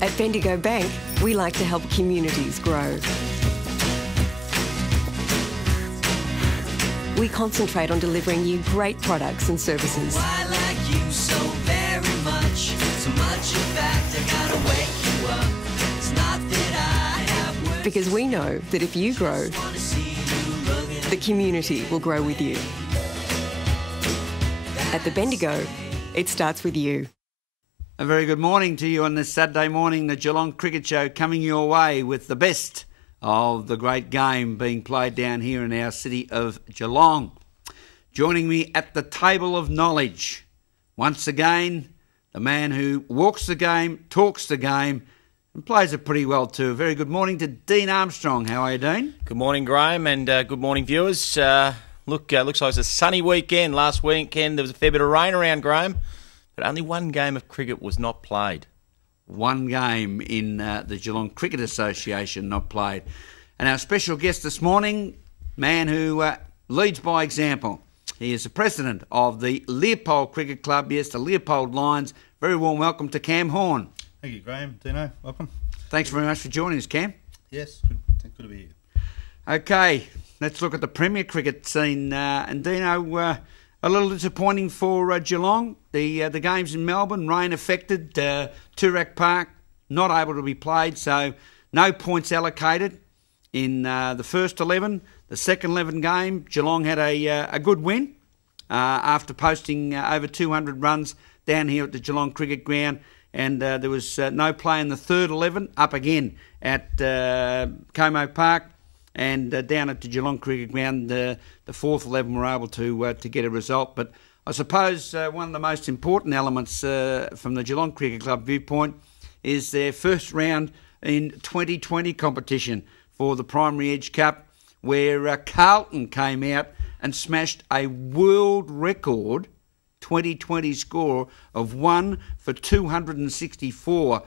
At Bendigo Bank, we like to help communities grow. We concentrate on delivering you great products and services. I like you so very much. So much, in fact, I gotta wake you up. It's not that I have words. Because we know that if you grow, the community will grow with you. At the Bendigo, it starts with you. A very good morning to you on this Saturday morning, the Geelong Cricket Show coming your way with the best of the great game being played down here in our city of Geelong. Joining me at the table of knowledge, once again, the man who walks the game, talks the game, and plays it pretty well too. Very good morning to Dean Armstrong. How are you, Dean? Good morning, Graham, and good morning, viewers. Looks like it's a sunny weekend. Last weekend there was a fair bit of rain around, Graham, but only one game of cricket was not played. One game in the Geelong Cricket Association not played. And our special guest this morning, man who leads by example. He is the president of the Leopold Cricket Club, yes, the Leopold Lions. Very warm welcome to Cam Horn. Thank you, Graham. Dino, welcome. Thanks very much for joining us, Cam. Yes, good to be here. Okay, let's look at the Premier Cricket scene. And Dino, a little disappointing for Geelong. The games in Melbourne, rain affected. Toorak Park not able to be played, so no points allocated in the first 11. The second 11 game, Geelong had a good win after posting over 200 runs down here at the Geelong Cricket Ground, and there was no play in the third 11, up again at Como Park, and down at the Geelong Cricket Ground, the fourth 11 were able to get a result. But I suppose one of the most important elements from the Geelong Cricket Club viewpoint is their first round in 2020 competition for the Primary Edge Cup, where Carlton came out and smashed a world record 2020 score of 1 for 264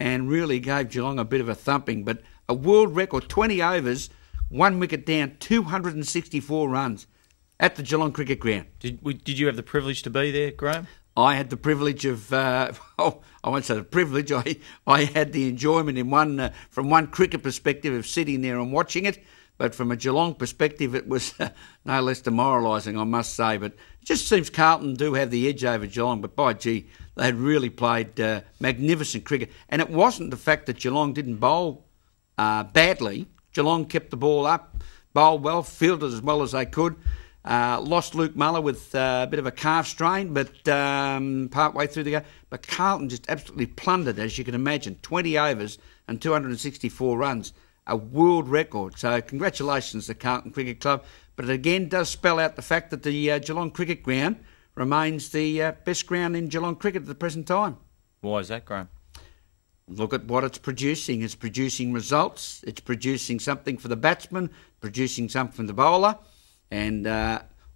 and really gave Geelong a bit of a thumping. But a world record, 20 overs, 1 wicket down, 264 runs at the Geelong Cricket Ground. Did you have the privilege to be there, Graham? I had the privilege of, I won't say the privilege, I had the enjoyment in from one cricket perspective of sitting there and watching it, but from a Geelong perspective it was no less demoralising, I must say. But it just seems Carlton do have the edge over Geelong, but by gee, they had really played magnificent cricket. And it wasn't the fact that Geelong didn't bowl badly. Geelong kept the ball up, bowled well, fielded as well as they could. Lost Luke Muller with a bit of a calf strain, but partway through the game. But Carlton just absolutely plundered, as you can imagine. 20 overs and 264 runs, a world record. So congratulations to Carlton Cricket Club. But it again does spell out the fact that the Geelong Cricket Ground remains the best ground in Geelong cricket at the present time. Why is that, Graham? Look at what it's producing. It's producing results. It's producing something for the batsman, producing something for the bowler. And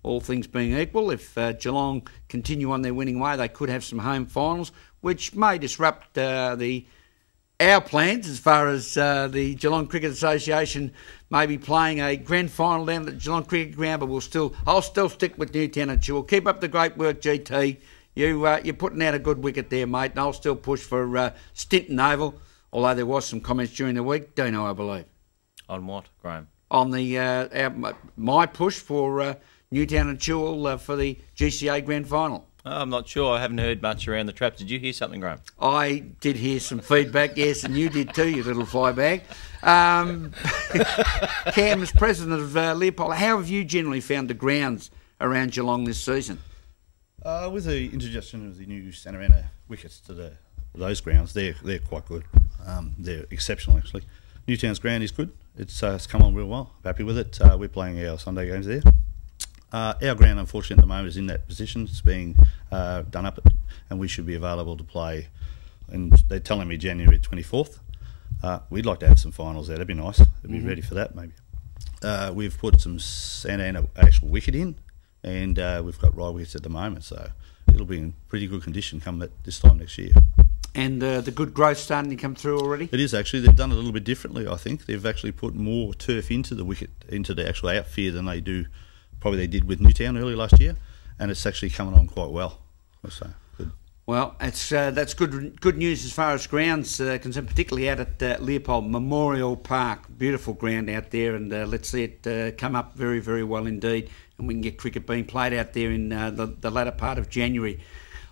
all things being equal, if Geelong continue on their winning way, they could have some home finals, which may disrupt our plans as far as the Geelong Cricket Association may be playing a grand final down at the Geelong Cricket Ground. But I'll still stick with Newtown and Jewel. Keep up the great work, GT. You're putting out a good wicket there, mate, and I'll still push for Stinton Oval, although there was some comments during the week. Don't know, I believe. On what, Graham? On the my push for Newtown and Jewel for the GCA Grand Final. Oh, I'm not sure. I haven't heard much around the traps. Did you hear something, Graham? I did hear some feedback, yes, and you did too, you little flybag. Cam, as president of Leopold, how have you generally found the grounds around Geelong this season? With the introduction of the new Santarana wickets to those grounds, they're quite good. They're exceptional, actually. Newtown's ground is good. It's come on real well. Happy with it. We're playing our Sunday games there. Our ground, unfortunately, at the moment is in that position. It's being done up, and we should be available to play. And they're telling me January 24th. We'd like to have some finals there. That'd be nice. We'd be ready for that, maybe. We've put some Santana actual wicket in, and we've got right wickets at the moment, so it'll be in pretty good condition come this time next year. And the good growth starting to come through already? It is actually. They've done it a little bit differently, I think. They've actually put more turf into the wicket, into the actual outfield than they did with Newtown early last year, and it's actually coming on quite well. So good. Well, that's good news as far as grounds concerned, particularly out at Leopold Memorial Park. Beautiful ground out there, and let's see it come up very, very well indeed, and we can get cricket being played out there in the latter part of January.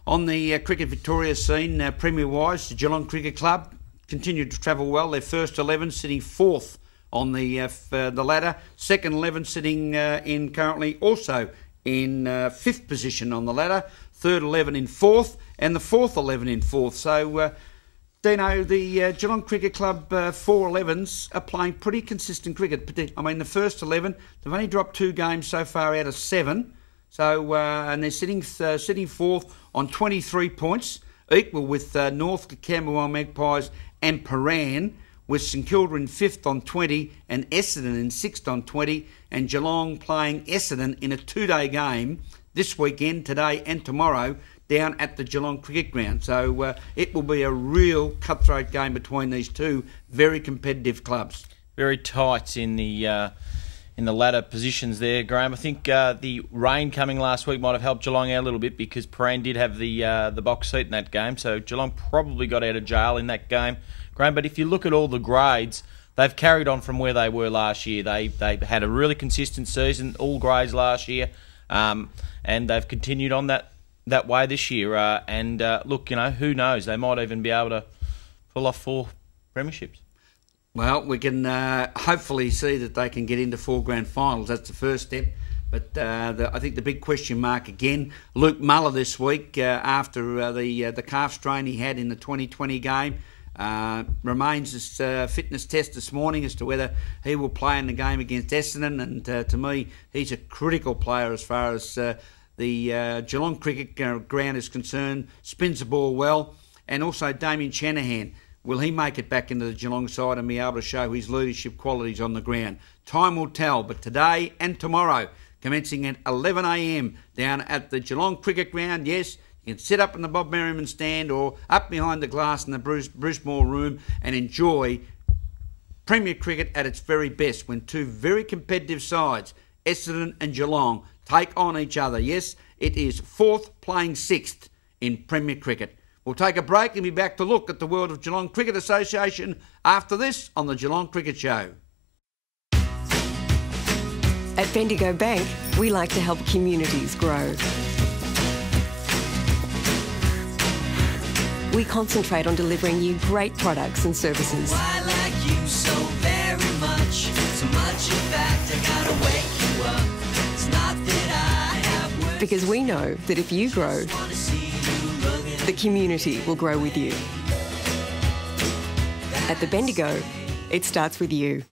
On the Cricket Victoria scene, Premier-wise, the Geelong Cricket Club continued to travel well. Their first 11 sitting fourth on the ladder. Second 11 sitting in currently also in fifth position on the ladder. Third 11 in fourth, and the fourth 11 in fourth. So, Dino, the Geelong Cricket Club 4-11s are playing pretty consistent cricket. I mean, the first 11, they've only dropped 2 games so far out of 7. So, and they're sitting fourth on 23 points, equal with North, Camberwell Magpies and Paran, with St Kilda in 5th on 20 and Essendon in 6th on 20, and Geelong playing Essendon in a 2-day game this weekend, today and tomorrow, down at the Geelong Cricket Ground. So it will be a real cutthroat game between these two very competitive clubs. Very tight in the ladder positions there, Graham. I think the rain coming last week might have helped Geelong out a little bit, because Paran did have the box seat in that game, so Geelong probably got out of jail in that game, Graham. But if you look at all the grades, they've carried on from where they were last year. They had a really consistent season, all grades last year, and they've continued on that way this year. And look, you know, who knows? They might even be able to pull off 4 premierships. Well, we can hopefully see that they can get into 4 grand finals. That's the first step. But I think the big question mark again, Luke Muller this week, after the calf strain he had in the 2020 game, remains this fitness test this morning as to whether he will play in the game against Essendon. And to me, he's a critical player as far as the Geelong Cricket Ground is concerned. Spins the ball well. And also Damien Shanahan. Will he make it back into the Geelong side and be able to show his leadership qualities on the ground? Time will tell, but today and tomorrow, commencing at 11 a.m. down at the Geelong Cricket Ground, yes, you can sit up in the Bob Merriman stand or up behind the glass in the Bruce Moore room and enjoy Premier Cricket at its very best when 2 very competitive sides, Essendon and Geelong, take on each other. Yes, it is 4th playing 6th in Premier Cricket. We'll take a break and be back to look at the world of Geelong Cricket Association after this on the Geelong Cricket Show. At Bendigo Bank, we like to help communities grow. We concentrate on delivering you great products and services. I like you so very much. So much, in fact, I gotta wake you up. It's not that I have work. Because we know that if you grow, the community will grow with you. At the Bendigo, it starts with you.